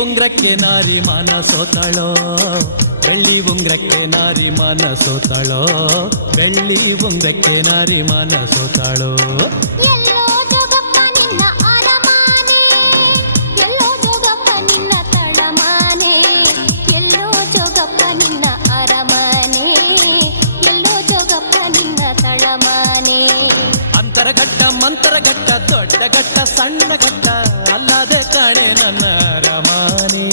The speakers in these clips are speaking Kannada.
ಉಂಗ್ರಕ್ಕೆ ನಾರಿ ಮಾನ ಸೋತಾಳೋ, ಬೆಳ್ಳಿ ಉಂಗ್ರಕ್ಕೆ ನಾರಿ ಮಾನ ಸೋತಾಳೋ, ಬೆಳ್ಳಿ ಉಂಗ್ರಕ್ಕೆ ನಾರಿ ಮಾನ ಸೋತಾಳೋ. ಅಂತರಘಟ್ಟ ಮಂತ್ರಘಟ್ಟ ದೊಡ್ಡ ಘಟ್ಟ ಸಣ್ಣ ಘಟ್ಟ ಅಲ್ಲದೆ ಕಾಣೆ ನನ್ನ ರಮಾನೆ,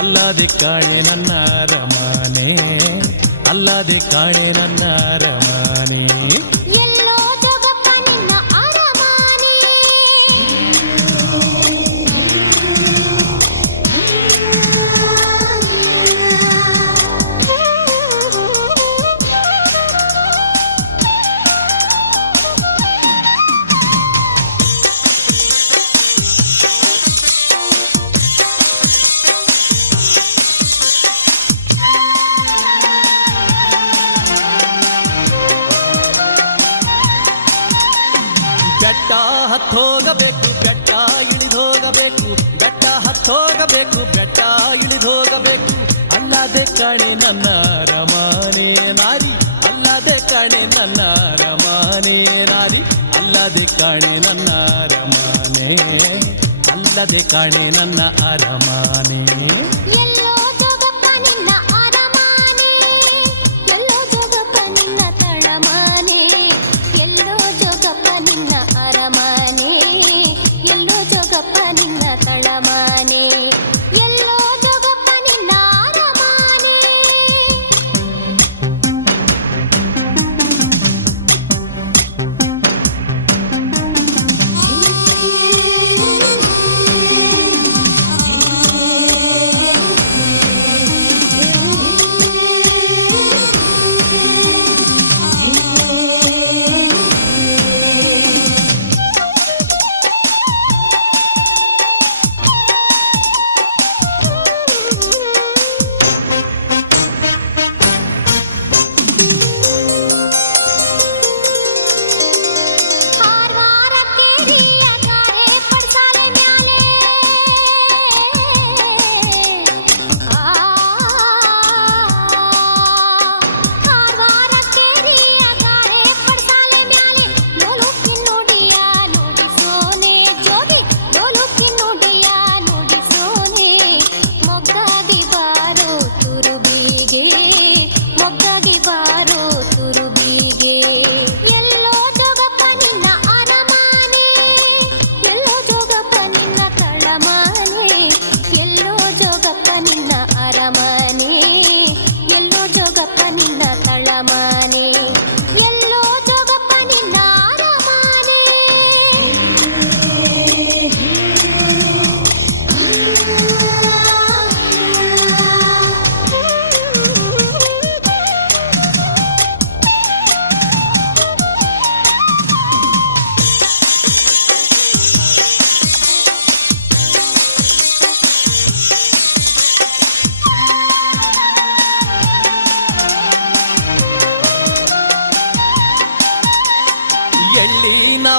ಅಲ್ಲದೆ ಕಾಣೆ ನನ್ನ ರಮಾನೆ, ಅಲ್ಲದೆ ಕಾಣೆ ನನ್ನ ರಮಾನೆ. ಬೆಟ್ಟ ಹತ್ತೋಗಬೇಕು, ಬೆಟ್ಟ ಇಳಿದೋಗಬೇಕು, ಬೆಟ್ಟ ಹತ್ತೋಗಬೇಕು, ಬೆಟ್ಟ ಇಳಿದೋಗಬೇಕು, ಅಲ್ಲದೆ ಕಾಣೆ ನನ್ನ ರಮಾನೆ ನಾರಿ, ಅಲ್ಲದೆ ಕಾಣೆ ನನ್ನ ರಮಾನೆ ನಾರಿ, ಅಲ್ಲದೆ ಕಾಣೆ ನನ್ನ ರಮಾನೆ, ಅಲ್ಲದೆ ಕಾಣೆ ನನ್ನ ಅರಮಾನೆ.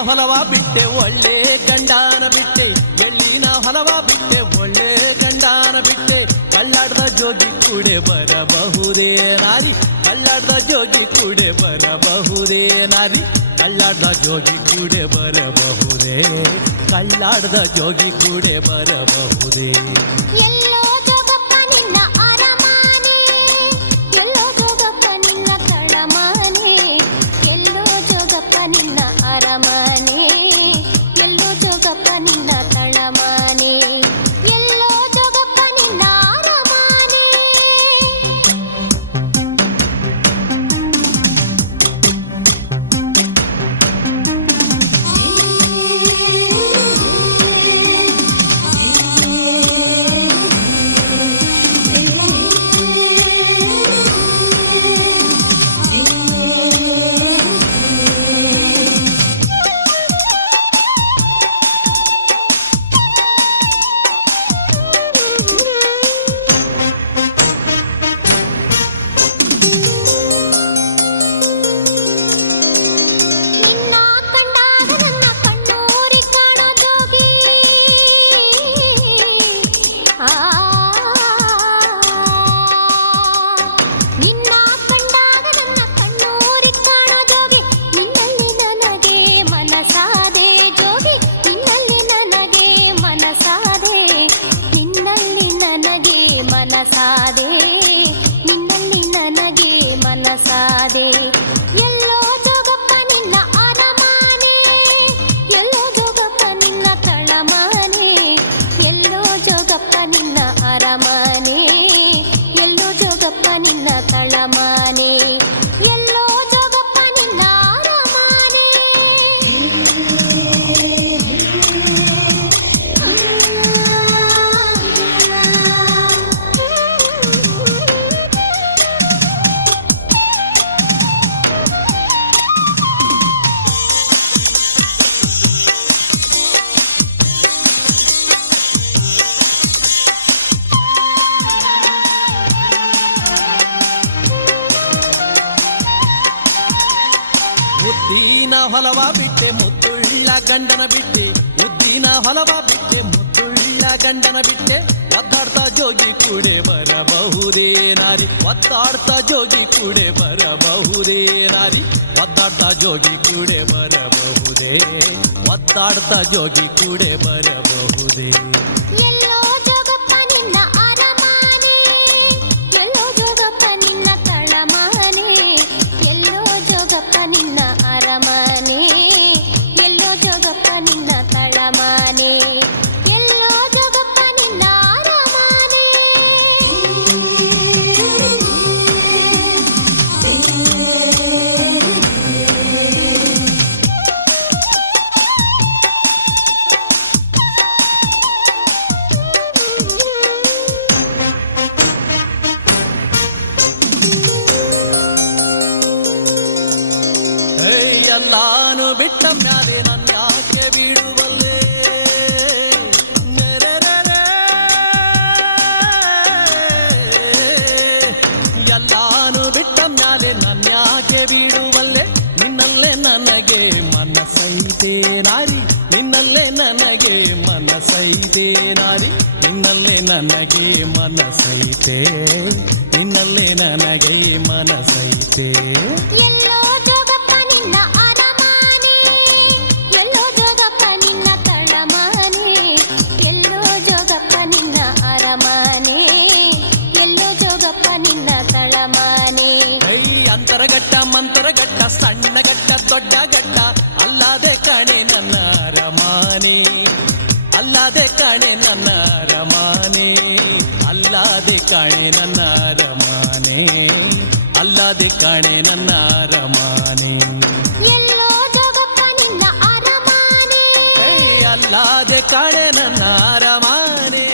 ಹೊಲವ ಬಿಟ್ಟೆ ಒಳ್ಳೆ ಗಂಡಾನ ಬಿಟ್ಟೆ, ಎಲ್ಲಿನ ಹೊಲವ ಬಿಟ್ಟೆ ಒಳ್ಳೆ ಗಂಡಾನ ಬಿಟ್ಟೆ, ಕಳ್ಳಾಡದ ಜೋಗಿ ಕೂಡೆ ಬರಬಹುದೇ ನಾರಿ, ಕಳ್ಳಾಡ್ದ ಜೋಗಿ ಕೂಡೆ ಬರಬಹುದೇ ನಾರಿ ಕಳ್ಳಾಡ್ದ ಜೋಗಿ ಕೂಡೆ ಬರಬಹುದೇ ಕಳ್ಳಾಡ್ದ ಜೋಗಿ ಕೂಡೆ ಬರಬಹುದೇ ಎಲ್ಲೋ ಜೋಗಪ್ಪ ನಿನ್ನ ಅರಮಾನೆ ಎಲ್ಲೋ ಜೋಗಪ್ಪ ನಿನ್ನ ತಳಮಾನೆ ಎಲ್ಲೋ ಜೋಗಪ್ಪ ನಿನ್ನ ಅರಮಾನೆ ಎಲ್ಲೋ ಜೋಗಪ್ಪ ನಿನ್ನ ತಳಮಾನೆ ಎಲ್ಲೋ ಜೋಗಪ್ಪ ನಿನ್ನ ಅರಮಾನೆ ನಿನ್ನ ಕಂಡಾಗ ನನ್ನ ಕಣ್ಣೂರಿ ಕಾಣೋ ಜೋಗಿ ನಿನ್ನ ಕಂಡಾಗ ನನ್ನ ಕಣ್ಣೂರಿ ಕಾಣೋ ಜೋಗಿ ನಿನ್ನಲ್ಲಿ ನನಗೆ ಮನಸಾದೆ ಜೋಗಿ ನಿನ್ನಲ್ಲಿ ನನಗೆ ಮನಸಾದೆ ನಿನ್ನಲ್ಲಿ ನನಗೆ ಮನಸಾದೆ ನಿನ್ನಲ್ಲಿ ನನಗೆ ಮನಸಾದೆ ಎಲ್ಲೋ ಜೋಗಪ್ಪ ನಿನ್ನ ಅರಮಾನೆ ಎಲ್ಲೋ ಜೋಗಪ್ಪ ನಿನ್ನ ತಳಮಾನೆ ಎಲ್ಲೋ ಜೋಗಪ್ಪ ನಿನ್ನ ಅರಮಾನೆ ಎಲ್ಲೋ ಜೋಗಪ್ಪ ನಿನ್ನ ತಳಮಾನೆ ಎಲ್ಲೋ ಜೋಗಪ್ಪ ನಿನ್ನ ಅರಮಾನೆ ಮುದ್ದಿನ ಹೊಲವ ಬಿಟ್ಟೆ ಮುದ್ದುಳ್ಳ ಗಂಡನ ಬಿಟ್ಟೆ ಮುದ್ದಿನ ಹೊಲವ ಬಿಟ್ಟೆ ಮುದ್ದುಳ್ಳ ಗಂಡನ ಬಿಟ್ಟೆ ಒದ್ದಾಡ್ತಾ ಜೋಗಿ ಕೂಡೆ ಬರಬಹುದೇ ನಾರಿ ಒದ್ದಾಡ್ತಾ ಜೋಗಿ ಕೂಡೆ ಬರಬಹುದೇ ನಾರಿ ಒದ್ದಾಡ್ತಾ ಜೋಗಿ ಕೂಡೆ ಬರಬಹುದೇ ಒದ್ದಾಡ್ತಾ ಜೋಗಿ ಕೂಡೆ ಬರಬಹುದೇ ಎಲ್ಲೋ ಜೋಗಪ್ಪ ನಿನ್ನ ಅರಮಾನೆ ಎಲ್ಲೋ ಜೋಗಪ್ಪ ನಿನ್ನ ತಳಮಾನೆ ಎಲ್ಲೋ ಜೋಗಪ್ಪ ನಿನ್ನ ಅರಮಾನೆ ಎಲ್ಲೋ ಜೋಗಪ್ಪ ನಿನ್ನ ತಳಮಾನೆ ಎಲ್ಲೋ ಜೋಗಪ್ಪ ನಿನ್ನ ಅರಮಾನೆ ಎಲ್ಲಾನು ಬಿಟ್ಟ ಮ್ಯಾಲೆ ನನ್ನ ಯಾಕೆ ಬಿಡುವಲ್ಲೇ ನೆರೆರೆರೆ. ಎಲ್ಲಾನು ಬಿಟ್ಟ ಮ್ಯಾಲೆ ನನ್ನ ಯಾಕೆ ಬಿಡುವಲ್ಲೇ ನಿನ್ನಲ್ಲೇ ನನಗೆ ಮನಸೈತೆ ನಾರಿ ನಿನ್ನಲ್ಲೇ ನನಗೆ ಮನಸೈತೆ ನಾರಿ ನಿನ್ನಲ್ಲೇ ನನಗೆ ಮನಸೈತೆ ನಿನ್ನಲ್ಲೇ ನನಗೆ ಮನಸೈತೆ ಎಲ್ಲೋ ಜೋಗಪ್ಪ ನಿನ್ನ ಅರಮಾನೆ ಎಲ್ಲೋ ಜೋಗಪ್ಪ ನಿನ್ನ ತಳಮಾನೆ ಎಲ್ಲೋ ಜೋಗಪ್ಪ ನಿನ್ನ ಅರಮಾನೆ ಎಲ್ಲೋ ಜೋಗಪ್ಪ ನಿನ್ನ ತಳಮಾನೆ ಕೈ ಅಂತರಗಟ್ಟ ಮಂತರಗಟ್ಟ ಸಣ್ಣಗಟ್ಟ ದೊಡ್ಡ ಗಟ್ಟ ಅಲ್ಲದೆ ಕಾಣೆ ನನ್ನ ರಮಾನೆ ಅಲ್ಲದೆ ಕಾಣೆ ನನ್ನ ರಮಾನೆ ಅಲ್ಲದೆ ಕಾಣೆ ನನ್ನ ರಮಾನೆ ಅಲ್ಲದೆ ಕಾಣೆ ನನ್ನ ರಮಾನೆ ಎಲ್ಲೋ ಜೋಗಪ್ಪ ನಿನ್ನ ಅರಮಾನೆ ಅಲ್ಲದೆ ಕಾಣೆ ನನ್ನ ರಮಾನೆ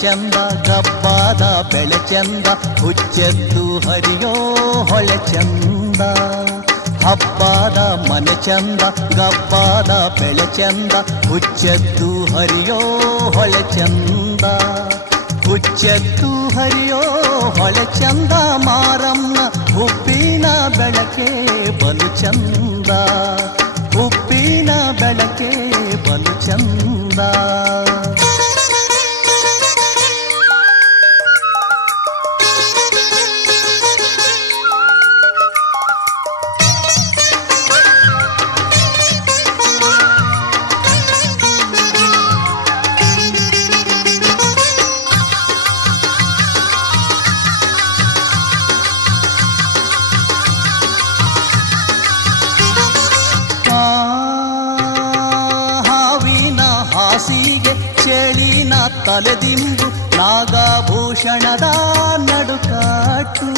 ಚಂದ ಗಬ್ಬಾದ ಬೆಳೆ ಚಂದ ಹುಚ್ಚೆದ್ದು ಹರಿಯೋ ಹೊಳೆ ಚಂದ ಹಬ್ಬಾದ ಮನೆ ಚಂದ ಗಬ್ಬಾದ ಬೆಳೆ ಚಂದ ಹುಚ್ಚೆದ್ದು ಹರಿಯೋ ಹೊಳೆ ಚಂದ ಹುಚ್ಚೆದ್ದು ಹರಿಯೋ ಹೊಳೆ ಚಂದ ಮಾರಮ್ಮ ಹುಬ್ಬಿನ ಬೆಳಕೆ ಬಲು ಚಂದ ಹುಬ್ಬಿನ ಬೆಳಕೆ ಬಲು ಚಂದ ಹಾವಿನ ಹಾಸಿಗೆ ಚೇಳಿನ ತಲೆದಿಂಬು ನಾಗಭೂಷಣದ ನಡುಕಾಟು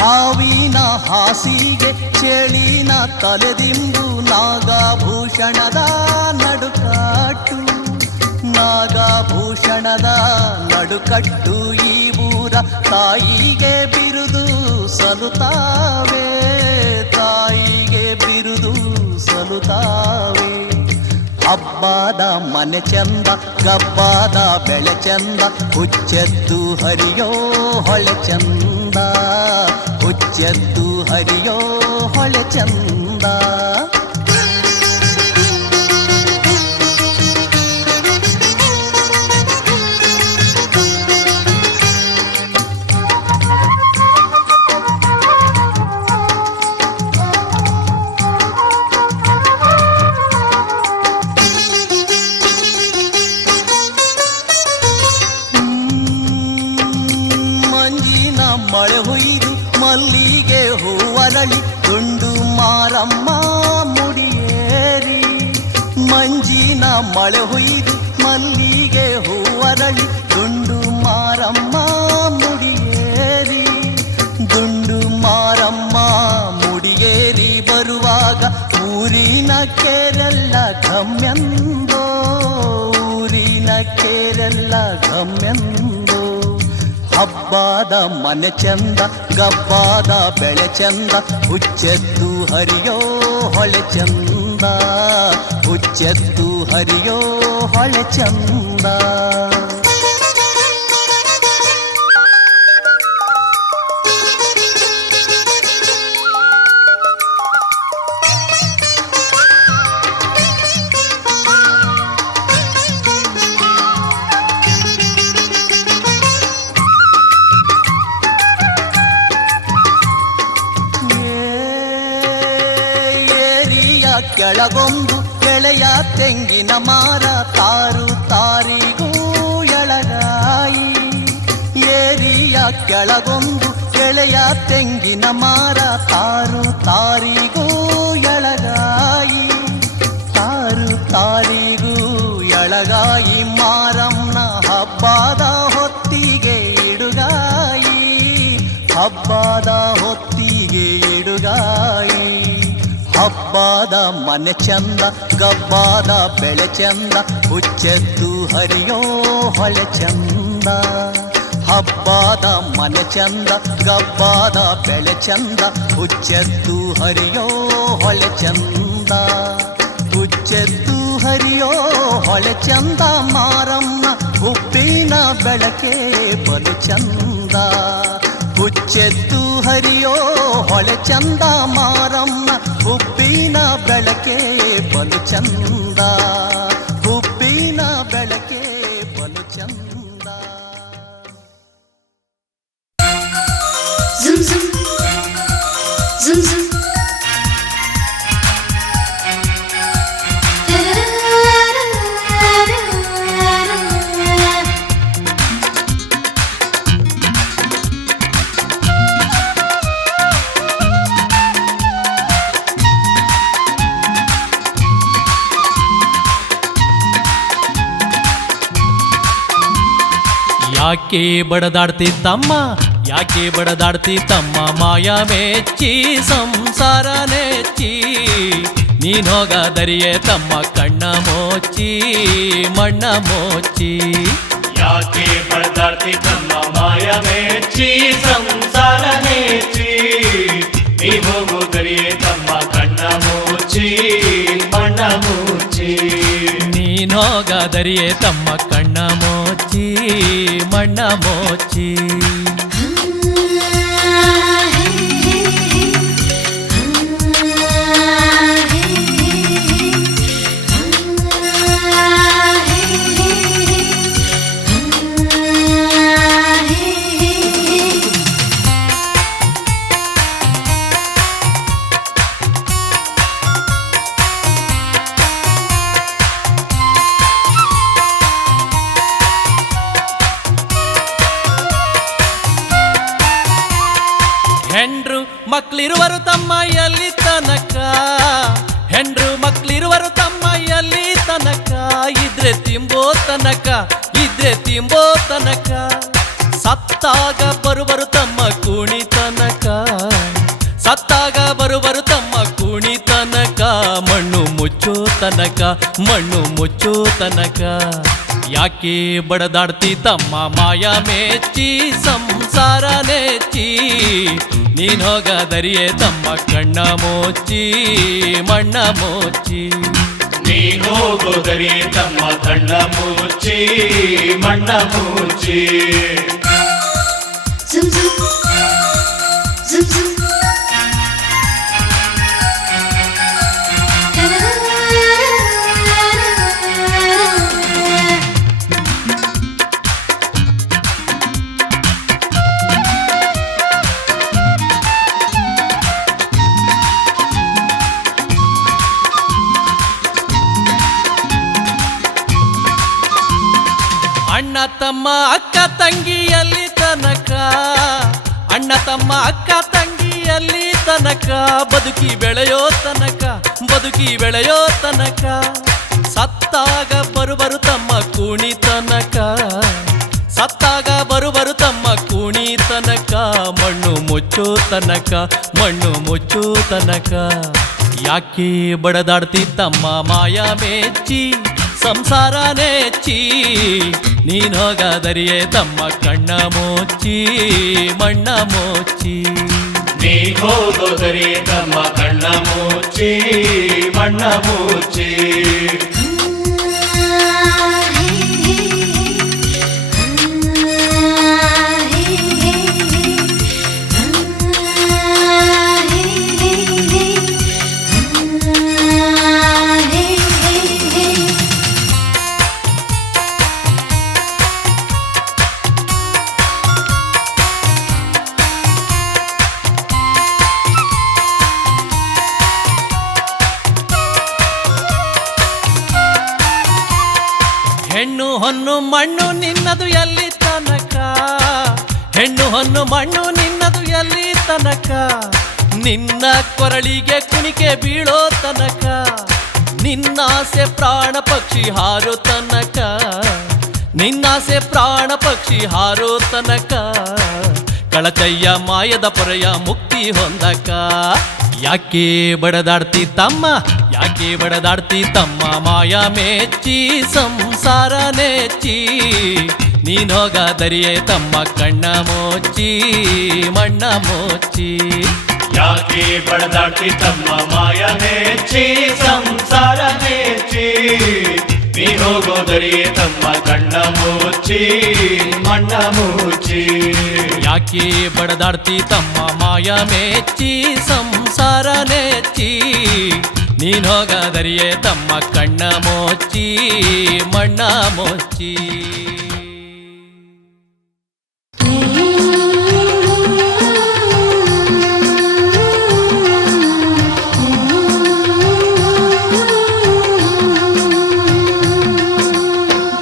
ಹಾವಿನ ಹಾಸಿಗೆ ಚೇಳಿನ ತಲೆದಿಂಬು ನಾಗಭೂಷಣದ ನಡುಕಾಟು ನಾಗಭೂಷಣದ ನಡುಕಟ್ಟು ಈ ಊರ ತಾಯಿಗೆ ಬಿರುದು ಸಲುತ್ತಾವೆ ತಾಯಿಗೆ ಬಿರುದು ಸಲುತ್ತಾವೆ ಹಬ್ಬದ ಮನೆ ಚಂದ ಗಬ್ಬಾದ ಬೆಳೆ ಚಂದ ಹುಚ್ಚೆದ್ದು ಹರಿಯೋ ಹೊಳೆ ಚಂದ ಹುಚ್ಚೆದ್ದು ಹರಿಯೋ ಹೊಳೆ ಚಂದ ಮಳೆ ಹುಯ್ದು ಮಲ್ಲಿಗೆ ಹೂವರಳಿ ದುಂಡು ಮಾರಮ್ಮ ಮುಡಿಯೇರಿ ಮಂಜಿನ ಮಳೆ ಹುಯ್ದು ಮಲ್ಲಿಗೆ ಹೂವರಳಿ ದುಂಡು ಮಾರಮ್ಮ ಮುಡಿಯೇರಿ ದುಂಡು ಮಾರಮ್ಮ ಮುಡಿಯೇರಿ ಬರುವಾಗ ಊರಿನ ಕೇರೆಲ್ಲ ಗಮ್ಯಂದೋ ಊರಿನ ಕೇರೆಲ್ಲ ಗಮ್ಯಂದೋ ಹಬ್ಬದ ಮನೆ ಚಂದ ಗಬ್ಬಾದ ಬೆಳೆ ಚಂದ ಹುಚ್ಚೆದ್ದು ಹರಿಯೋ ಹೊಳೆ ಚಂದ ಹುಚ್ಚೆದ್ದು ಹರಿಯೋ ಹೊಳೆ ಚಂದ ಕೆಳಗೊಂದು ಎಳೆಯ ತೆಂಗಿನ ಮಾರ ತಾರು ತಾರಿಗೂ ಎಳಗಾಯಿ ಏರಿಯ ಕೆಳಗೊಂದು ಎಳೆಯ ತೆಂಗಿನ ಮಾರ ತಾರು ತಾರಿಗೂ ಎಳಗಾಯಿ ತಾರು ತಾರಿಗೂ ಎಳಗಾಯಿ ಮಾರಮ್ಮನ ಹಬ್ಬದ ಹೊತ್ತಿಗೆ ಇಡುಗಾಯಿ ಹಬ್ಬದ ಹೊತ್ತಿಗೆ ಇಡುಗಾಯಿ ಹಬ್ಬದ ಮನೆ ಚಂದ ಗಬ್ಬಾದ ಬೆಳೆ ಚಂದ ಹುಚ್ಚೆದ್ದು ಹರಿಯೋ ಹೊಳೆ ಚಂದ ಹಬ್ಬದ ಮನೆ ಚಂದ ಗಬ್ಬಾದ ಬೆಳೆ ಚಂದ ಹುಚ್ಚೆದ್ದು ಹರಿಯೋ ಹೊಳೆ ಚಂದ ಹುಚ್ಚೆದ್ದು ಹರಿಯೋ ಹೊಳೆ ಚಂದ ಮಾರಮ್ಮ ಹುಬ್ಬಿನ ಬೆಳಕೆ ಬಲು ಚಂದ ಹುಚ್ಚೆದ್ದು ಹರಿಯೋ ಹೊಳೆ ಚಂದ ಮಾರಮ್ಮ ಹುಬ್ಬಿನ ಬೆಳಕೆ ಬಲು ಚಂದ ಹುಬ್ಬಿನ ಬೆಳಕೆ ಬಲು ಚಂದ Zoom zoom zoom zoom ಯಾಕೆ ಬಡದಾಡ್ತಿತ್ತಮ್ಮ ಯಾಕೆ ಬಡದಾಡ್ತಿತ್ತಮ್ಮ ಮಾಯ ಮೆಚ್ಚಿ ಸಂಸಾರ ನೆಚ್ಚಿ ನೀನೋಗದರಿಯೇ ತಮ್ಮ ಕಣ್ಣ ಮೋಚಿ ಮಣ್ಣ ಮೋಚಿ. ಯಾಕೆ ಪರದಾಡ್ತಿ ತಮ್ಮ ಮಾಯ ಮೆಚ್ಚಿ ಸಂಸಾರ ನೆಚ್ಚಿ ನೀ ಹೋಗುವುದರಿಯೇ ತಮ್ಮ ಕಣ್ಣ ಮುಚ್ಚಿ ಮಣ್ಣ ಮುಚ್ಚಿ. ನೀನೋಗದರಿಯೇ ತಮ್ಮ ಕಣ್ಣ ಮೋಚಿ ಮಣ್ಣ ಮೋಚಿ. ಹೆಂಡ್ರು ಮಕ್ಳಿರುವರು ತಮ್ಮ ಎಲ್ಲಿ ತನಕ, ಹೆಂಡ್ರು ಮಕ್ಳಿರುವರು ತಮ್ಮ ಎಲ್ಲಿ ತನಕ, ಇದ್ರೆ ತಿಂಬೋ ತನಕ, ಇದ್ರೆ ತಿಂಬೋ ತನಕ, ಸತ್ತಾಗ ಬರುವರು ತಮ್ಮ ಕೂಣಿ ತನಕ, ಸತ್ತಾಗ ಬರುವರು ತಮ್ಮ ಕೂಣಿ ತನಕ, ಮಣ್ಣು ಮುಚ್ಚೋ ತನಕ, ಮಣ್ಣು ಮುಚ್ಚೋ ತನಕ. ಯಾಕೆ ಬಡದಾಡ್ತಿ ತಮ್ಮ ಮಾಯ ಮೆಚ್ಚಿ ಸಂಸಾರ ನೆಚ್ಚಿ ನೀನೋಗದರಿಯೇ ತಮ್ಮ ಕಣ್ಣ ಮೋಚಿ ಮಣ್ಣ ಮೋಚಿ. ನೀ ಹೋಗೋದರಿಯೇ ತಮ್ಮ ಕಣ್ಣ ಮುಚ್ಚಿ ಮಣ್ಣ ಮುಚ್ಚಿ. Zoom zoom, zoom zoom. ಅಣ್ಣ ತಮ್ಮ ಅಕ್ಕ ತಂಗಿಯಲ್ಲಿ ತನಕ, ಅಣ್ಣ ತಮ್ಮ ಅಕ್ಕ ತಂಗಿಯಲ್ಲಿ ತನಕ, ಬದುಕಿ ಬೆಳೆಯೋ ತನಕ, ಬದುಕಿ ಬೆಳೆಯೋ ತನಕ, ಸತ್ತಾಗ ಬರುವರು ತಮ್ಮ ಕೂಣಿ ತನಕ, ಸತ್ತಾಗ ಬರುವರು ತಮ್ಮ ಕೂಣಿ ತನಕ, ಮಣ್ಣು ಮುಚ್ಚೋ ತನಕ, ಮಣ್ಣು ಮುಚ್ಚೋ ತನಕ. ಯಾಕೆ ಬಡದಾಡ್ತಿ ತಮ್ಮ ಮಾಯ ಮೆಚ್ಚಿ ಸಂಸಾರ ನೆಚ್ಚಿ ನೀನೋಗದರಿಯೇ ತಮ್ಮ ಕಣ್ಣ ಮೋಚಿ ಮಣ್ಣ ಮೋಚಿ. ನೀ ಹೋಗೋದರಿಯೇ ತಮ್ಮ ಕಣ್ಣ ಮುಚ್ಚಿ ಮಣ್ಣ ಮುಚ್ಚಿ. ಹೆಣ್ಣು ಹೊನ್ನು ಮಣ್ಣು ನಿನ್ನದು ಎಲ್ಲಿ ತನಕ, ಹೆಣ್ಣು ಹೊನ್ನು ಮಣ್ಣು ನಿನ್ನದು ಎಲ್ಲಿ ತನಕ, ನಿನ್ನ ಕೊರಳಿಗೆ ಕುಣಿಕೆ ಬೀಳೋ ತನಕ, ನಿನ್ನಾಸೆ ಪ್ರಾಣ ಪಕ್ಷಿ ಹಾರೋ ತನಕ, ನಿನ್ನಾಸೆ ಪ್ರಾಣ ಪಕ್ಷಿ ಹಾರೋ ತನಕ, ಕಳಚಯ್ಯ ಮಾಯದ ಪೊರೆಯ ಮುಕ್ತಿ ಹೊಂದಕ. ಯಾಕೆ ಬಡದಾಡ್ತಿ ತಮ್ಮ, ಯಾಕೆ ಬಡದಾಡ್ತಿ ತಮ್ಮ ಮಾಯ ಮೆಚ್ಚಿ ಸಂಸಾರ ನೆಚ್ಚಿ ನೀನೋಗದರಿಯೇ ತಮ್ಮ ಕಣ್ಣ ಮೋಚಿ ಮಣ್ಣ ಮೋಚಿ. ಯಾಕೆ ಬಡದಾಡ್ತಿ ತಮ್ಮ ಮಾಯ ಮೆಚ್ಚಿ ಸಂಸಾರ ನೆಚ್ಚಿ ನೀ ಹೋಗೋದರಿಯೇ ತಮ್ಮ ಕಣ್ಣ ಮುಚ್ಚಿ ಮಣ್ಣ ಮುಚ್ಚಿ. ಯಾಕೆ ಬಡದಾಡ್ತಿ ತಮ್ಮ ಮಾಯ ಮೆಚ್ಚಿ ಸಂಸಾರ ನೆಚ್ಚಿ ನೀನೋಗದರಿಯೇ ತಮ್ಮ ಕಣ್ಣ ಮೋಚಿ ಮಣ್ಣ ಮೋಚಿ.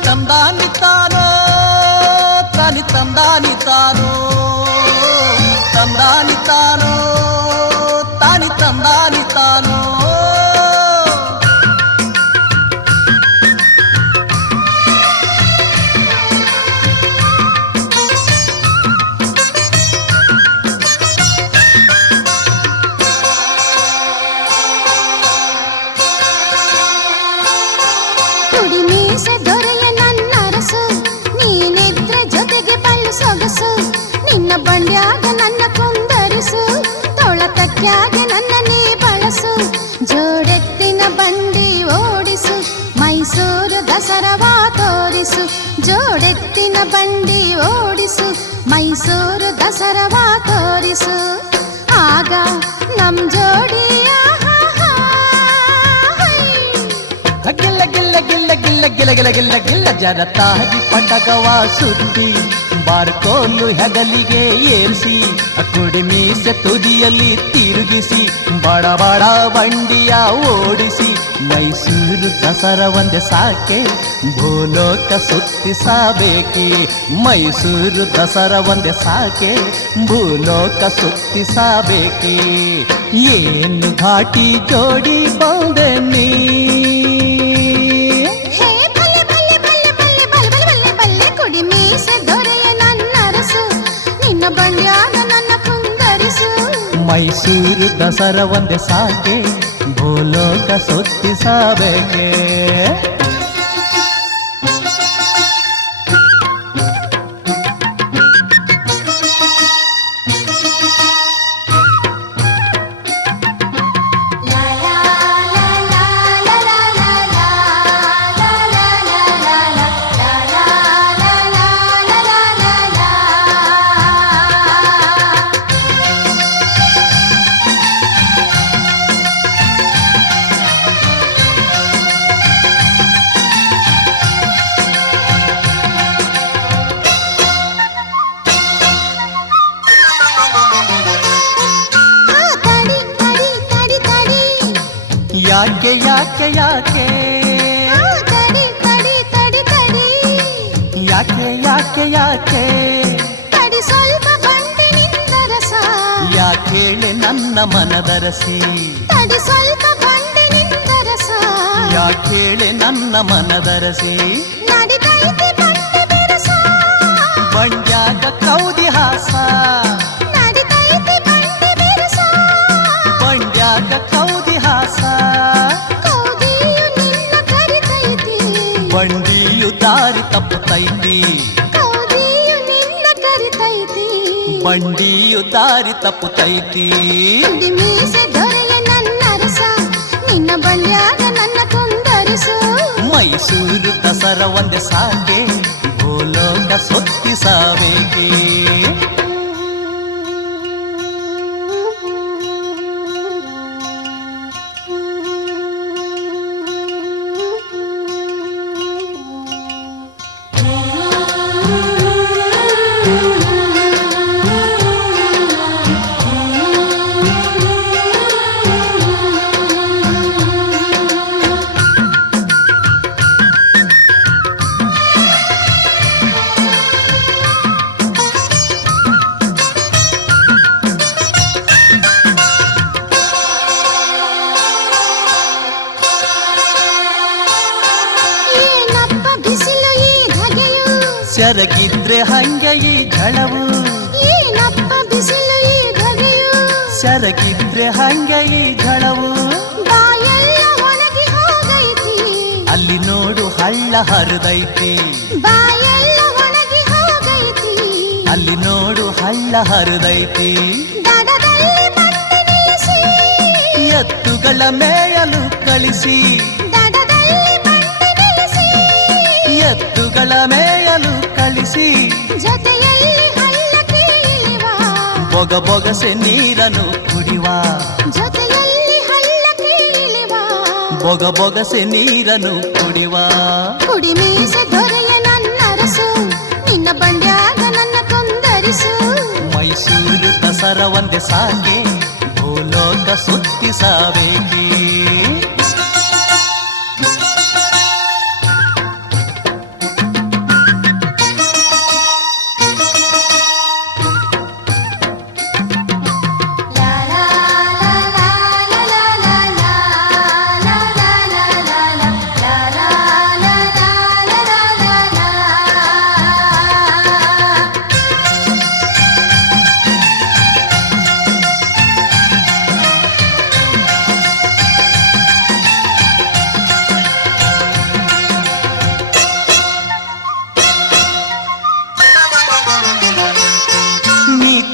ತಂದಾನಿ ತಾನೋ ತಾನಿ ತಂದಾನಿ ತಾನೋ, ತಂದಾನಿ ತಾನೋ ತಾನಿ ತಂದಾನಿ ತಾನೋ. ಬಳಕ್ಯಾಗೆ ನನ್ನನ್ನೇ ಬಳಸು ಜೋಡೆತ್ತಿನ ಬಂಡಿ ಓಡಿಸು ಮೈಸೂರು ದಸರವಾ ತೋರಿಸು ಜೋಡೆತ್ತಿನ ಬಂಡಿ ಓಡಿಸು ಮೈಸೂರು ದಸರವಾ ತೋರಿಸು ಆಗ ನಮ್ ಜೋಡಿ ಗಿಲ್ಲ ಗಿಲ್ಲ ಗಿಲ್ಲ ಗಿಲ್ಲ ಗಿಲ್ಲ ಗಿಲ್ಲ ಗಿಲ್ಲ ಗಿಲ್ಲ ಜರತಾಗಿ ಪಟಕವ ಸುತ್ತಿ ಬಾರ್ಕೋಲು ಹೆಗಲಿಗೆ ಏರಿಸಿ ಕುಡಿ ಮೀಸೆ ತುದಿಯಲ್ಲಿ ತಿರುಗಿಸಿ ಬಡ ಬಡ ಬಂಡಿಯ ಓಡಿಸಿ ಮೈಸೂರು ದಸರಾ ಒಂದೇ ಸಾಕೆ ಭೂಲೋಕ ಸುತ್ತಿಸಬೇಕೆ ಮೈಸೂರು ದಸರಾ ಒಂದೇ ಸಾಕೆ ಭೂಲೋಕ ಸುತ್ತಿಸಬೇಕೆ ಏನು ಘಾಟಿ ಜೋಡಿ ಬಂದೆ ನೀ ಮೈಸೂರು ದಸರಾ ಒಂದೇ ಸಾಕೆ ಭೂಲೋಕ ಸುತ್ತಿಸಬೇಕೆ ಯಾಕೆ ಯಾಕೆ ಯಾಕೆ ತಡಿ ತಡಿ ತಡಿ ತಡಿ ಯಾಕೆ ಯಾಕೆ ಯಾಕೆ ತಡಿ ಸ್ವಲ್ಪ ಬಂಡಿನಿಂದ ರಸ ಯಾಕೇಳೆ ನನ್ನ ಮನದರಸಿ ತಡಿ ಸ್ವಲ್ಪ ಬಂಡಿನಿಂದ ರಸ ಯಾಕೇಳೆ ನನ್ನ ಮನದರಸಿ ನಡಿದೈತಿ ಬಂಡಿ ಬಿರುಸ ಬಂಡ್ಯಾಗ ಕೌದಿ ಹಾಸ ನಡಿದೈತಿ ಬಂಡಿ ಬಿರುಸ ಬಂಡ್ಯಾಗ ಕೌದಿ ಹಾಸ ಕೌದಿಯು ನಿನ್ನ ಕರಿತೈತಿ ಬಂಡಿಯು ದಾರಿ ತಪ್ಪುತ್ತೈತಿ ಕೌದಿಯು ನಿನ್ನ ಕರಿತೈತಿ ಬಂಡಿಯು ದಾರಿ ತಪ್ಪುತ್ತೈತಿ ಕುಡಿ ಮೀಸೆ ದೊರೆಯ ನನ್ನ ರಸ ನಿನ್ನ ಬಂಡ್ಯಾಗ ನನ್ನ ಕುಂದರಿಸು ಮೈಸೂರು ದಸರಾ ಒಂದೇ ಸಾಕೆ ಭೂಲೋಕ ಸುತ್ತಿಸಬೇಕೆ ಏನಪ್ಪ ಬಿಸಿಲು ಈ ಧಗೆಯು ಸೆರಗಿದ್ರೆ ಹಂಗೆ ಈ ಝಳವು ಏನಪ್ಪ ಬಿಸಿಲು ಈ ಧಗೆಯು ಸೆರಗಿದ್ರೆ ಹಂಗೆ ಈ ಝಳವು ಬಾಯೆಲ್ಲ ಒಣಗಿ ಹೋಗೈತಿ ಅಲ್ಲಿ ನೋಡು ಹಳ್ಳ ಹರಿದೈತಿ ಬಾಯೆಲ್ಲ ಒಣಗಿ ಹೋಗೈತಿ ಅಲ್ಲಿ ನೋಡು ಹಳ್ಳ ಹರಿದೈತಿ ದಡದಲ್ಲಿ ಬಂಡಿ ನಿಲ್ಲಿಸಿ ಎತ್ತುಗಳ ಮೇಯಲು ಕಳಿಸಿ ದಡದಲ್ಲಿ ಬಂಡಿ ನಿಲ್ಲಿಸಿ ಎತ್ತುಗಳ ಮೇಯಲು ಕಳಿಸಿ ಜೊತೆಯಲ್ಲಿ ಹಳ್ಳಕ್ಕೆ ಇಳಿವ ಬೊಗ ಬೊಗಸೆ ನೀರನ್ನು ಕುಡಿವ ಜೊತೆಯಲ್ಲಿ ಹಳ್ಳಕ್ಕೆ ಇಳಿವ ಬೊಗ ಬೊಗಸೆ ನೀರನ್ನು ಕುಡಿವ ಕುಡಿ ಮೀಸೆ ದೊರೆಯ ನನ್ನ ರಸು ನಿನ್ನ ಬಂಡ್ಯಾಗ ನನ್ನ ಕೊಂದರಿಸು ಮೈಸೂರು ದಸರಾ ಒಂದೇ ಸಾಕೆ ಭೂಲೋಕ ಸುತ್ತಿಸಬೇಕೆ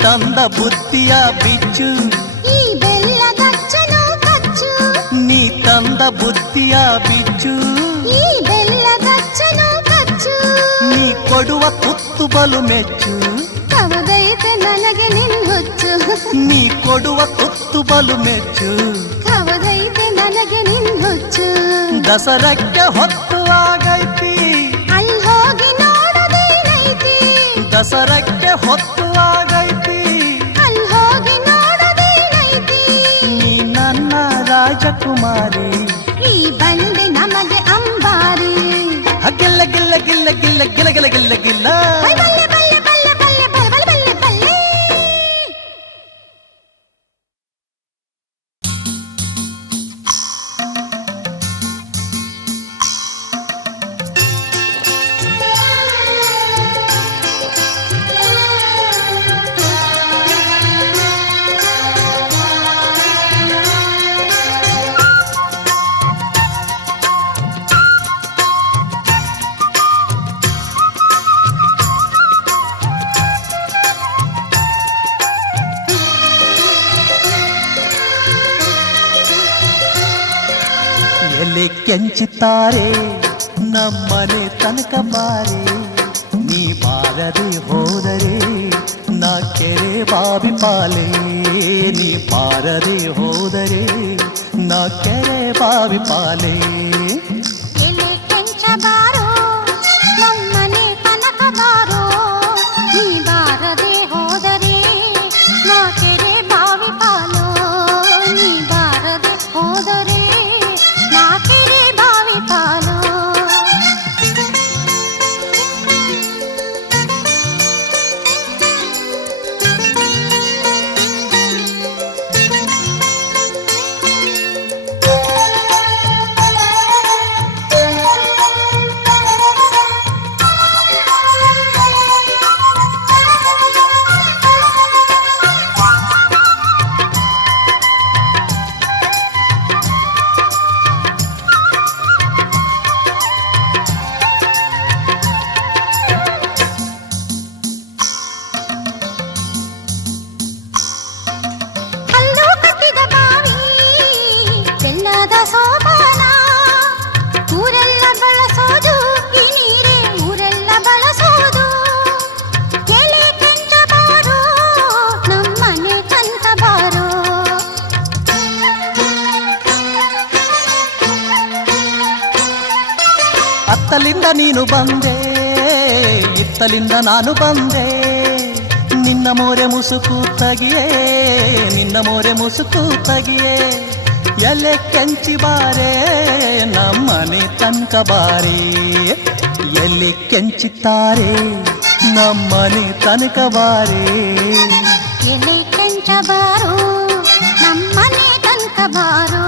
ತಂದ ಬುತ್ತಿಯ ಬಿಚ್ಚು ಈ ಬೆಲ ಬುದ್ಧಿಯ ಬಿಚ್ಚು ಈ ಬೆಲ್ಲಗಚ್ಚಲು ಕಚ್ಚು ನೀ ಕೊಡುವ ತುತ್ತು ಬಲು ಮೆಚ್ಚು ಕವದೈತೆ ನನಗೆ ನಿನ್ ಹುಚ್ಚು ನೀ ಕೊಡುವ ತುತ್ತು ಬಲು ಮೆಚ್ಚು ಕವದೈತೆ ನನಗೆ ನಿನ್ ಹುಚ್ಚು ದಸರಕ್ಕೆ ಹೊತ್ತು ಆಗೈತಿ ಅಲ್ಲಿ ಹೋಗಿ ನೋಡೋದೇನೈತಿ ದಸರಕ್ಕೆ ಹೊತ್ತು ಆಗೈತಿ ಅಲ್ಲಿ ಹೋಗಿ ನೋಡೋದೇನೈತಿ ನೀ ನನ್ನ ರಾಜಕುಮಾರಿ ಈ ಬಂಡೆ ನಮಗೆ ಅಂಬಾರಿ ಗಿಲ್ಲ ಗಿಲ್ಲ ಗಿಲ್ಲ ಗಿಲ್ಲ ಗಿಲ್ಲ ಗಿಲ್ಲ ಗಿಲ್ಲ ಗಿಲ್ಲ ಬಲ್ಲೆ ಬಲ್ಲೆ ಬಲ್ಲೆ ಬಲ್ಲೆ ಬಲ್ಲೆ ಬಲ್ಲೆ ಬಲ್ಲೆ ಎಲೆ ಕೆಂಚುತ್ತಾರೆ ನಮ್ಮನೆ ತನಕ ಬಾರಿ ನೀ ಬಾರದೆ ಹೋದರೆ ನಾ ಕೆರೆ ಬಾವಿ ಪಾಲೆ ನೀ ಬಾರದೆ ಹೋದರೆ ನಾ ಕೆರೆ ಬಾವಿ ಪಾಲೆ ಎಲೆ ಕೆಂಚ ಬಾರೋ ನಮ್ಮನೆ ತನಕ ಬಾರೋ ನೀ ಬಾರದೆ ಹೋದರೆ ನಾ ಕೆರೆ ಬಾವಿ ಪಾಲೋ ನೀ ಬಾರದೆ ಹೋದರೆ ನಾ ಕೆರೆ ಬಾವಿ ಪಾಲೋ ಕಲ್ಲು ಕಟ್ಟಿದ ಬಾವಿ ಬೆಲ್ಲದ ಸೋಪಾನ ಊರೆಲ್ಲ ಬಳಸೋದು ಈ ನೀರೇ ಊರೆಲ್ಲ ಬಳಸೋದು ಎಲೆ ಕೆಂಚ ಬಾರೋ ನಮ್ಮನೆ ಕಂತ ಬಾರೋ ಅತ್ತಲಿಂದ ನೀನು ಬಂದೆ ಇತ್ತಲಿಂದ ನಾನು ಬಂದೆ ನಿನ್ನ ಮೋರೆ ಮುಸುಕು ತಗಿಯೇ ನಿನ್ನ ಮೋರೆ ಮುಸುಕು ತಗಿಯೇ ಎಲೆ ಕೆಂಚಿ ಬಾರೆ ನಮ್ಮನೆ ತನಕ ಬಾರೆ ಎಲ್ಲಿ ಕೆಂಚುತ್ತಾರೆ ನಮ್ಮನೆ ತನಕ ಬಾರೆ ಎಲೆ ಕೆಂಚ ಬಾರೋ ನಮ್ಮನೆ ತನಕ ಬಾರೋ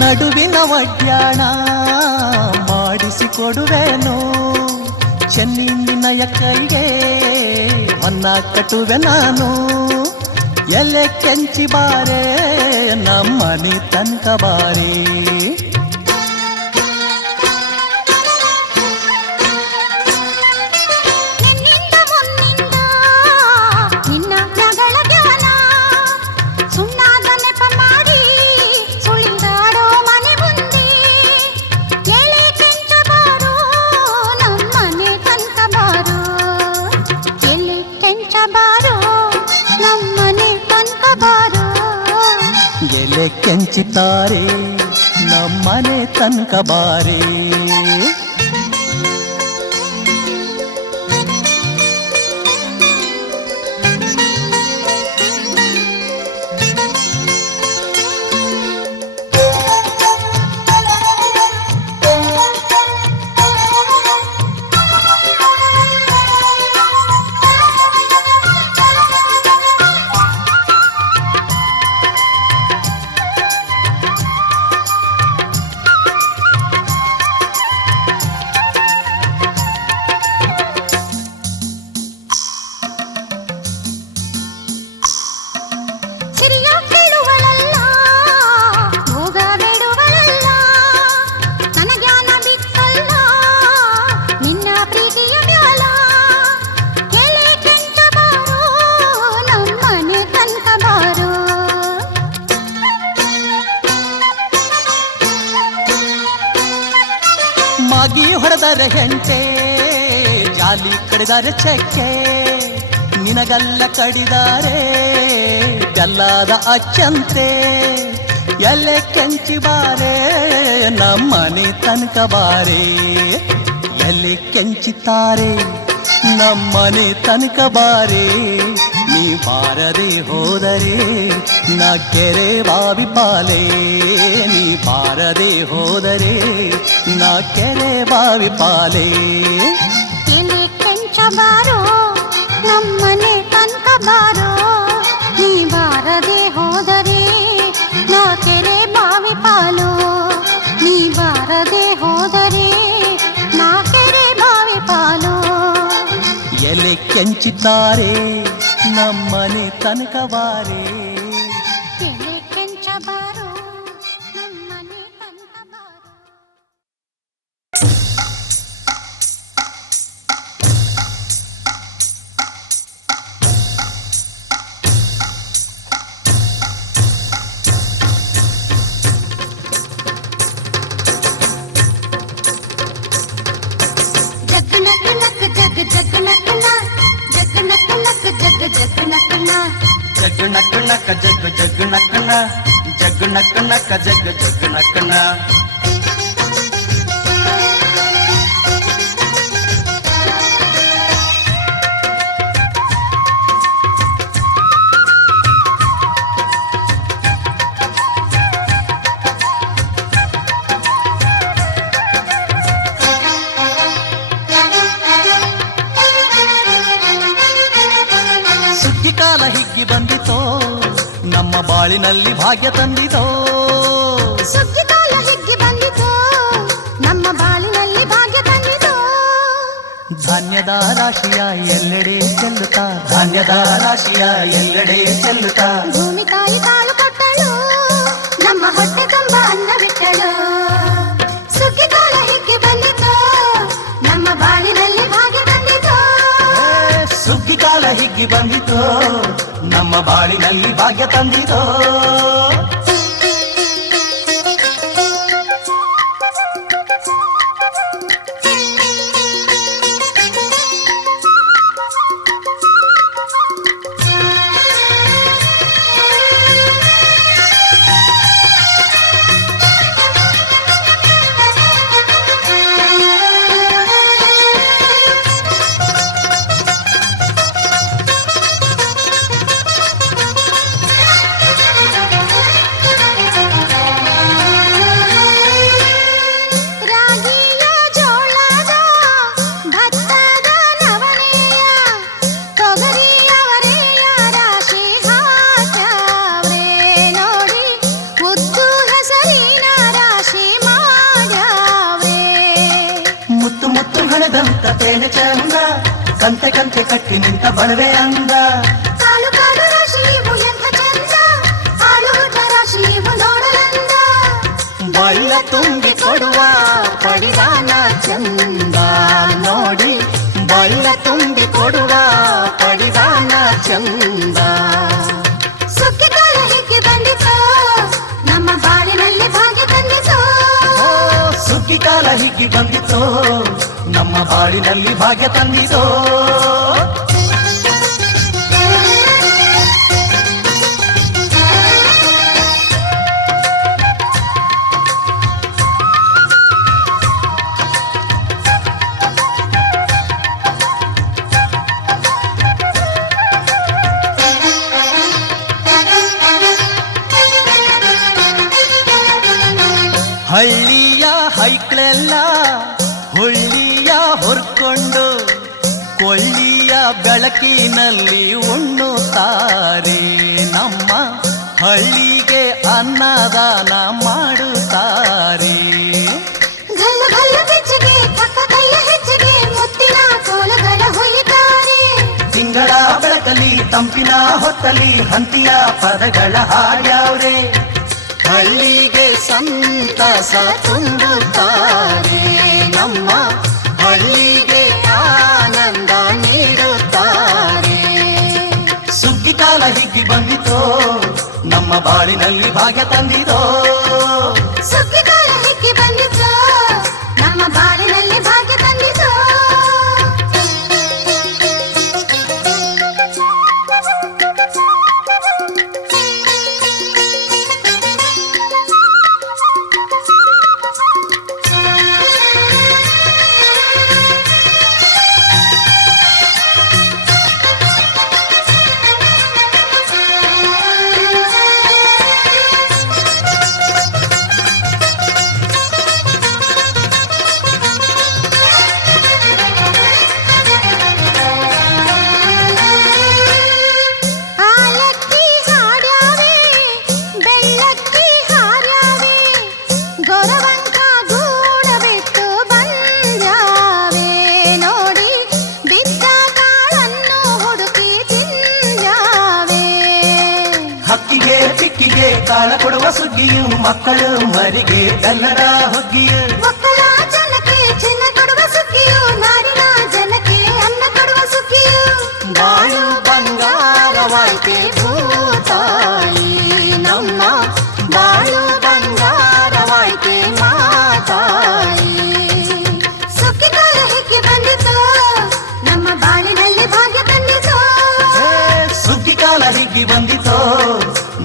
ನಡುವಿನ ಒಡ್ಯಾಣ ಮಾಡಿಸಿಕೊಡುವೆನು ಚೆನ್ನಿನ ಕೈಗೆ ಹೊನ್ನ ಕಟ್ಟುವೆ ನಾನು ಎಲೆ ಕೆಂಚಿ ಬಾರೆ ನಮ್ಮನೆ ತನಕ ಬಾರೆ ನಿನ್ನಿಂದ ಮುನ್ನಿಂದ ನಿನ್ನ ಮಗಳ ಜ್ಞಾನ ಸುಣ್ಣಾದ ನೆಪ ಮಾಡಿ ಸುಳಿದಾಡೋ ಮನೆ ಮುಂದೆ ಎಲೆ ಕೆಂಚ ಬಾರೋ ನಮ್ಮನೆ ತನಕ ಬಾರೋ ಎಲೆ ಕೆಂಚ ಬಾರೋ ನಮ್ಮನೆ ತನಕ ಬಾರೋ ಎಲೆ ಕೆಂಚುತ್ತಾರೆ ನಮ್ಮನೆ ತನಕ ಬಾರೆ ಕಡಿದರೆ ಹೆಂಟೆ ಜಾಲಿ ಕಡಿದರೆ ಚಕ್ಕೆ ನಿನಗಲ್ಲ ಕಡಿದಾರೆ ಬೆಲ್ಲದ ಅಚ್ಚಂತೆ ಎಲೆ ಕೆಂಚಿ ಬಾರೆ ನಮ್ಮನೆ ತನಕ ಬಾರೆ ಎಲೆ ಕೆಂಚಿತಾರೆ ನಮ್ಮನೆ ತನಕ ಬಾರೆ ನೀ ಬಾರದೆ ಹೋದರೆ ನಾ ಕೆರೆ ಬಾವಿ ಪಾಲೆ ನೀ ಬಾರದೆ ಹೋದರೆ ನಾ ಕೆರೆ ಬಾವಿ ಪಾಲೆ ಎಲೆ ಕೆಂಚ ಬಾರೋ ನಮ್ಮನೆ ತನಕ ಬಾರೋ ನೀ ಬಾರದೆ ಹೋದರೆ ನಾ ಕೆರೆ ಬಾವಿ ಪಾಲು ನೀ ಬಾರದೆ ಹೋದರೆ ನಾ ಕೆರೆ ಬಾವಿ ಪಾಲು ಎಲೆ ಕೆಂಚಿತಾರೆ ನಮ್ಮನೆ ತನಕ ಬಾರೆ ಎಲೆ ಕೆಂಚ ಬಾರೋ ನಮ್ಮನೆ ತನಕ ಬಾರೋ जग नक नक जग जग नक ना जग नक नक जग जग नक ना ಜಗ್ ನಕ್ ನಕ್ ಜಗ್ ಜಗ್ ನಕ್ನ ಜಗ್ ನಕ್ ನಕ್ ಜಗ್ ಜಗ್ ನಕ್ನ ಸುಗ್ಗಿ ಕಾಲ ಹಿಗ್ಗಿ ಬಂದಿತೋ ನಮ್ಮ ಬಾಳಿನಲ್ಲಿ ಭಾಗ್ಯ ತಂದಿತೋ ಸುಗ್ಗಿ ಕಾಲ ಹಿಗ್ಗಿ ಬಂದಿತು ನಮ್ಮ ಬಾಳಿನಲ್ಲಿ ಭಾಗ್ಯ ತಂದಿತು ಧಾನ್ಯದ ರಾಶಿಯ ಎಲ್ಲೆಡೆ ಚೆಲ್ಲುತ್ತಾ ಧಾನ್ಯದ ರಾಶಿಯ ಎಲ್ಲೆಡೆ ಚೆಲ್ಲುತ್ತಾ ಭೂಮಿ ತಾಯಿ ಕಾಳು ಕೊಟ್ಟಳು ನಮ್ಮ ಹೊಟ್ಟೆ ತುಂಬ ಅನ್ನ ಬಿಟ್ಟಳು ಸುಗ್ಗಿ ಕಾಲ ಹಿಗ್ಗಿ ಬಂದಿತು ನಮ್ಮ ಬಾಳಿನಲ್ಲಿ ಭಾಗ್ಯ ತಂದಿತು ಸುಗ್ಗಿ ಕಾಲ ಹಿಗ್ಗಿ ಬಂದಿತೋ ನಮ್ಮ ಬಾಳಿನಲ್ಲಿ ಭಾಗ್ಯ ತಂದಿತೋ ರಾಗಿಯ ಜೋಳದ ಭತ್ತದ ನವಣೆಯ ತೊಗರಿಯವರೆಯ ರಾಶಿ ಹಾಕ್ಯಾವ್ರೆ ನೋಡಿ ಉದ್ದು ಹೆಸರಿನ ರಾಶಿ ಮಾಡ್ಯಾವ್ರೆ ಮುತ್ತು ಮುತ್ತು ಹಣದಂತ ತೇನೆ ಚಂದ ಕಂತೆ ಕಂತೆ ಕಟ್ಟಿ ನಿಂತ ಬಣವೆ ಅಂದ ಕಾಲು ಕಾಲು ರಾಶಿ ಇವು ಎಂಥ ಚಂದ ಆಲೂಟ ರಾಶಿ ಇವು ನೋಡಲಂದ ಬಳ್ಳ ತುಂಬಿ ಕೊಡುವ ಪಡಿದಾನ ಚಂದ ನೋಡಿ ಬಳ್ಳ ತುಂಬಿ ಕೊಡುವ ಪಡಿದಾನ ಚಂದ ಸುಗ್ಗಿ ಕಾಲ ಹಿಗ್ಗಿ ಬಂದಿತು ನಮ್ಮ ಬಾಳಿನಲ್ಲಿ ಭಾಗ್ಯ ತಂದಿತು ಓ ಸುಗ್ಗಿ ಕಾಲ ಹಿಗ್ಗಿ ಬಂದಿತೋ ನಮ್ಮ ಬಾಳಿನಲ್ಲಿ ಭಾಗ್ಯ ತಂದಿತೋ ಹಳ್ಳಿಯ ಹೈಕ್ಳೆಲ್ಲ ಹುಳ್ಳಿಯ ಹೊರ್ಕೊಂಡು ಕೊಳ್ಳಿಯ ಬೆಳಕಿನಲ್ಲಿ ಉಣ್ಣುತ್ತಾರೆ ನಮ್ಮ ಹಳ್ಳಿಗೆ ಅನ್ನದಾನ ಮಾಡುತ್ತಾರೆ ಗಲ್ಲು ಗಲ್ಲು ಬೆಚ್ಚಗೆ ಕಕ್ಕ ಕೈಯ ಹೆಚ್ಚಿಗೆ ಮುತ್ತಿನ ಕೋಲಗಳ ಹೊಯ್ತಾರೆ ತಿಂಗಳ ಬೆಳಕಲಿ ತಂಪಿನ ಹೊತ್ತಲಿ ಹಂತಿಯ ಪದಗಳ ಹಾಡ್ಯಾವ್ರೆ ಹಳ್ಳಿಗೆ ಸಂತಸ ತುಂಬುತ್ತಾರೆ ನಮ್ಮ ಹಳ್ಳಿಗೆ ಆನಂದ ನೀಡುತ್ತಾರೆ ಸುಗ್ಗಿ ಕಾಲ ಹಿಗ್ಗಿ ಬಂದಿತೋ ನಮ್ಮ ಬಾಳಿನಲ್ಲಿ ಭಾಗ್ಯ ತಂದಿತೋ ಸುಗ್ಗಿ ಕಾಲ ಹಿಗ್ಗಿ ಬಂದಿತು ನಮ್ಮ ಬಾಳಿನಲ್ಲಿ ಭಾಗ್ಯ ತಂದಿತು ತಾಳ ಕೊಡುವ ಸುಗ್ಗಿಯು ಮಕ್ಕಳು ಮರಿಗೆ ಎಲ್ಲರ ಹುಗ್ಗಿಯು ಮಕ್ಕಳ ಜನಕ್ಕೆ ಚಿನ್ನ ಕೊಡುವ ಸುಗ್ಗಿಯು ನಾಡಿನ ಜನಕ್ಕೆ ಅನ್ನ ಕೊಡುವ ಸುಗ್ಗಿಯು ಬಾಳು ಬಂಗಾರವಾಯ್ತೆ ಭೂತಾಯಿ ನಮ್ಮ ಬಾಳು ಬಂಗಾರವಾಯ್ತೆ ಮಾತಾಯಿ ಸುಗ್ಗಿ ಕಾಲ ಹಿಗ್ಗಿ ಬಂದಿತು ನಮ್ಮ ಬಾಳಿನಲ್ಲಿ ಭಾಗ್ಯ ತಂದಿತು ಸುಗ್ಗಿ ಕಾಲ ಹಿಗ್ಗಿ ಬಂದಿತೋ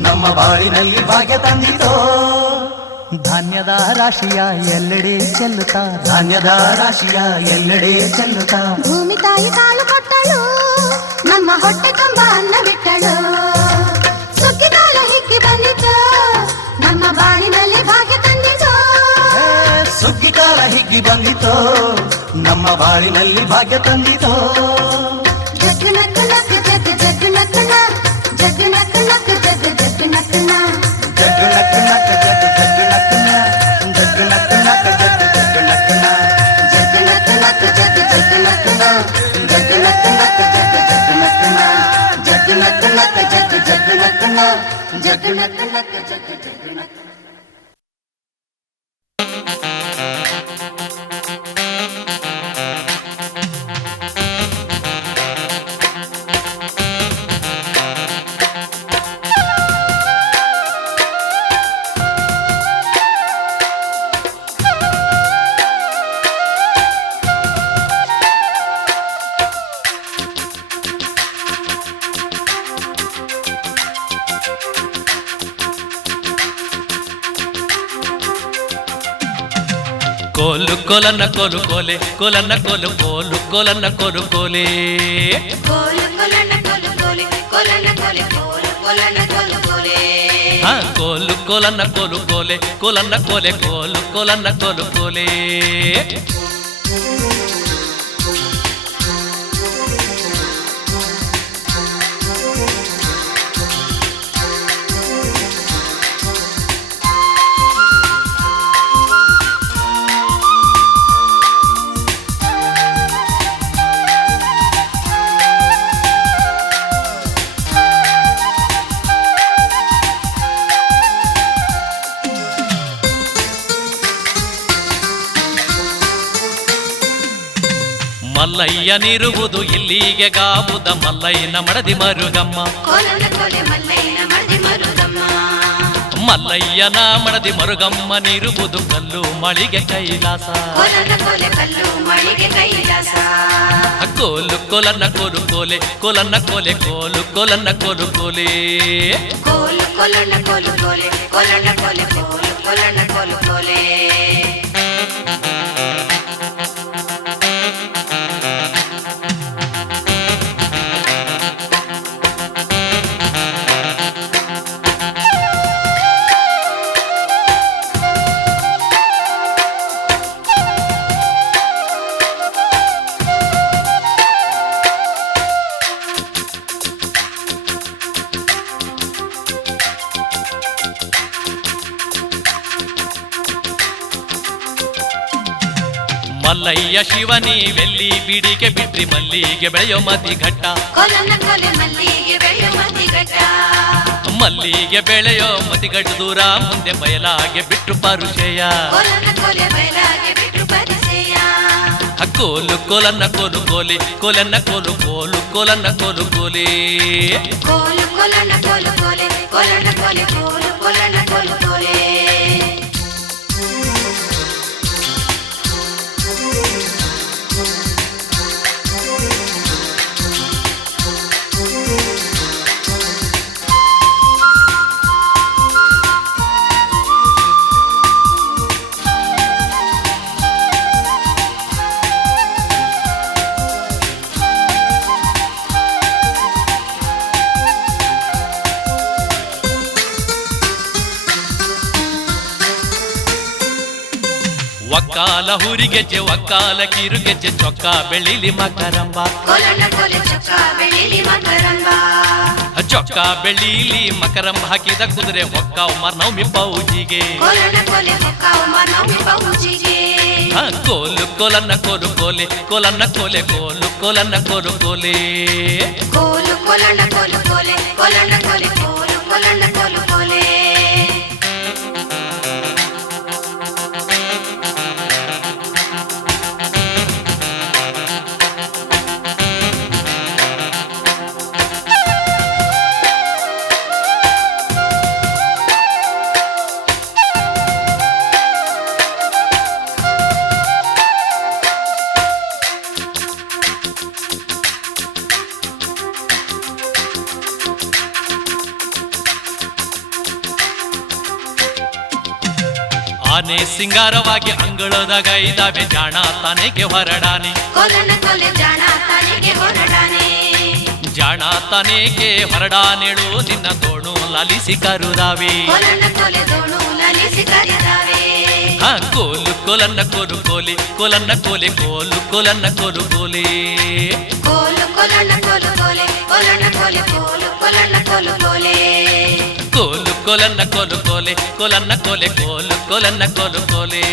ನಮ್ಮ ಬಾಳಿನಲ್ಲಿ ಭಾಗ್ಯ ತಂದಿತೋ ಧಾನ್ಯದ ರಾಶಿಯ ಎಲ್ಲೆಡೆ ಚೆಲ್ಲುತ್ತಾ ಧಾನ್ಯದ ರಾಶಿಯ ಎಲ್ಲೆಡೆ ಚೆಲ್ಲುತ್ತಾ ಭೂಮಿ ತಾಯಿ ಕಾಲು ಕೊಟ್ಟಳು ನಮ್ಮ ಹೊಟ್ಟೆ ತುಂಬ ಅನ್ನ ಬಿಟ್ಟಳು ಸುಗ್ಗಿ ಕಾಲ ಹಿಗ್ಗಿ ಬಂದಿತು ನಮ್ಮ ಬಾಳಿನಲ್ಲಿ ಭಾಗ್ಯ ತಂದಿತು ಸುಗ್ಗಿ ಕಾಲ ಹಿಗ್ಗಿ ಬಂದಿತೋ ನಮ್ಮ ಬಾಳಿನಲ್ಲಿ ಭಾಗ್ಯ ತಂದಿತೋ ಜಗ್ ನಕ್ ನಕ್ ಜಗ್ ಜಗ್ ನಕ್ ನಕ್ ಜಗ್ ನಕ್ ನಕ್ ಜಗ್ ಜಗ್ ನಕ್ ನಕ್ ಜಗ್ ನಕ್ ನಕ್ ಜಗ್ ಜಗ್ ನಕ್ ಜಗ್ ನಕ್ ನಕ್ ಜಗ್ ಜಗ್ ನಕ್ ಜಗ್ ನಕ್ ನಕ್ ಜಗ್ ಜಗ್ ನಕ್ ಜಗ್ ನಕ್ ನಕ್ ಜಗ್ ಜಗ್ ನಕ್ ಜಗ್ ನಕ್ ನಕ್ ಜಗ್ ಜಗ್ ನಕ್ ಜಗ್ ನಕ್ ನಕ್ ಜಗ್ ಜಗ್ ನಕ್ ಕೋಲು ಕೊಲನ್ನ ಕೋಲು ಕೋಲೆ ಕೊಲನ್ನ ಕೋಲು ಕೋಲು ಕೊಲನ್ನ ಕೋಲು ಕೋಲೆ ಕೋಲು ಕೊಲನ ಕೋಲು ಕೋಲೆ ಕೊಲನ ಕೋಲೆ ಕೋಲು ಕೊಲನ ಕೋಲು ಕೋಲೆ ಹಾ ಕೋಲು ಕೊಲನ್ನ ಕೋಲು ಕೋಲೆ ಕೊಲನ್ನ ಕೋಲೆ ಕೋಲು ಕೊಲನ್ನ ಕೋಲು ಕೋಲೆ ಮಲ್ಲಯ್ಯನಿರುವುದು ಇಲ್ಲಿಗೆ ಗಾವುದ ಮಲ್ಲಯ್ಯನ ಮಡದಿ ಮರುಗಮ್ಮ ಕೋಲನ ಕೋಲೆ ಮಲ್ಲಯ್ಯನ ಮಡದಿ ಮರುಗಮ್ಮ ಮಲ್ಲಯ್ಯನ ಮಡದಿ ಮರುಗಮ್ಮನಿರುವುದು ಕಲ್ಲು ಮಳಿಗೆ ಕೈಲಾಸ ಕೋಲನ ಕೋಲೆ ಕಲ್ಲು ಮಳಿಗೆ ಕೈಲಾಸ ಕೋಲು ಕೊಲನ್ನ ಕೋಲು ಕೋಲೆ ಕೊಲನ್ನ ಕೋಲೆ ಕೋಲು ಕೊಲನ್ನ ಕೋಲು ಕೋಲೆ ಕೋಲು ಕೊಲನ ಕೋಲು ಕೋಲೆ ಕೊಲನ ಕೋಲೆ ಕೋಲು ಕೊಲನ ಕೋಲು ಕೋಲೆ ಮಲ್ಲಯ್ಯ ಶಿವನಿ ಬೆಲ್ಲಿ ಬಿಡಿಗೆ ಬಿಟ್ರಿ ಮಲ್ಲಿಗೆ ಬೆಳೆಯೋ ಮತಿ ಘಟ್ಟ ಕೋಲನ ಕೋಲೆ ಮಲ್ಲಿಗೆ ಬೆಳೆಯೋ ಮತಿಗಟ್ಟ ಮಲ್ಲಿಗೆ ಬೆಳೆಯೋ ಮತಿಗಟ್ಟು ದೂರ ಮುಂದೆ ಬಯಲಾಗೆ ಬಿಟ್ಟು ಪರುಷೆಯ ಕೋಲನ ಕೋಲೆ ಬಯಲಾಗೆ ಬಿಟ್ಟು ಪರಿಚಯ ಕೋಲು ಕೊಲನ್ನ ಕೋಲು ಕೋಲೆ ಕೊಲನ್ನ ಕೋಲು ಕೋಲು ಕೊಲನ್ನ ಕೋಲು ಕೋಲೆ ಕೋಲು ಕೊಲನ ಕೋಲು ಕೋಲೆ ಕೊಲನ ಕೋಲೆ ಕೋಲು ಕೊಲನ ಕೋಲು ಕೋಲೆ ಒಕ್ಕಾಲ ಹುರಿಗೆಜ್ಜೆ ಒಕ್ಕಾಲ ಕಿರುಗೆಜ್ಜೆ ಚೊಕ್ಕ ಬೆಳಿಲಿ ಮಕರಂಬ ಕೋಲನ ಕೋಲೆ ಚೊಕ್ಕ ಬೆಳಿಲಿ ಮಕರಂಬ ಚೊಕ್ಕ ಬೆಳಿಲಿ ಮಕರಂಬ ಹಾಕಿದ ಕುದುರೆ ಒಕ್ಕಾವ್ ಮರ್ನವಮಿ ಪೌಜಿಗೆ ಕೋಲನ ಕೋಲೆ ಹೊಕ್ಕಾವ ಮನವಿ ಬಹುಜಿಗೆ ಕೋಲು ಕೊಲನ್ನ ಕೋಲು ಕೋಲೆ ಕೊಲನ್ನ ಕೋಲೆ ಕೋಲು ಕೊಲನ್ನ ಕೋಲು ಕೋಲೆ ಕೋಲು ಕೊಲನ ಕೋಲು ಕೋಲೆ ಕೊಲನ ಕೋಲೆ ಕೋಲು ಕೊಲನ ಕೋಲು ಕೋಲೆ ಆನೆ ಸಿಂಗಾರವಾಗಿ ಅಂಗಳದಾಗ ಇದಾವೆ ಜಾಣ ತಾನೆಗೆ ಹೊರಡಾನೆ ಕೊಲನ ಕೊಲೆ ಜಾಣ ತಾನಿಗೆ ಹೊರಡಾನೆ ಜಾಣ ತಾನೆಗೆ ಹೊರಡಾನೇಳು ನಿನ್ನ ತೋಣು ಲಾಲಿಸಿ ಕರುದಾವೆ ಕೊಲನ ಕೊಲೆ ದೋಣು ಲಲಿಸಿ ಕರೆದಾವೆ ಹಾ ಕೋಲು ಕೊಲನ್ನ ಕೋಲು ಕೋಲೆ ಕೊಲನ್ನ ಕೋಲೆ ಕೋಲು ಕೊಲನ್ನ ಕೋಲು ಕೋಲೆ ಕೋಲು ಕೊಲನ ಕೊಲು ಕೋಲೆ ಕೊಲನ ಕೊಲೆ ಕೋಲು ಕೊಲನ ಕೊಲು ಕೋಲೆ ಕೋಲು ಕೊಲನ್ನ ಕೋಲು ಕೋಲೆ ಕೊಲನ್ನ ಕೋಲೆ ಕೋಲು ಕೊಲನ್ನ ಕೋಲು ಕೋಲೆ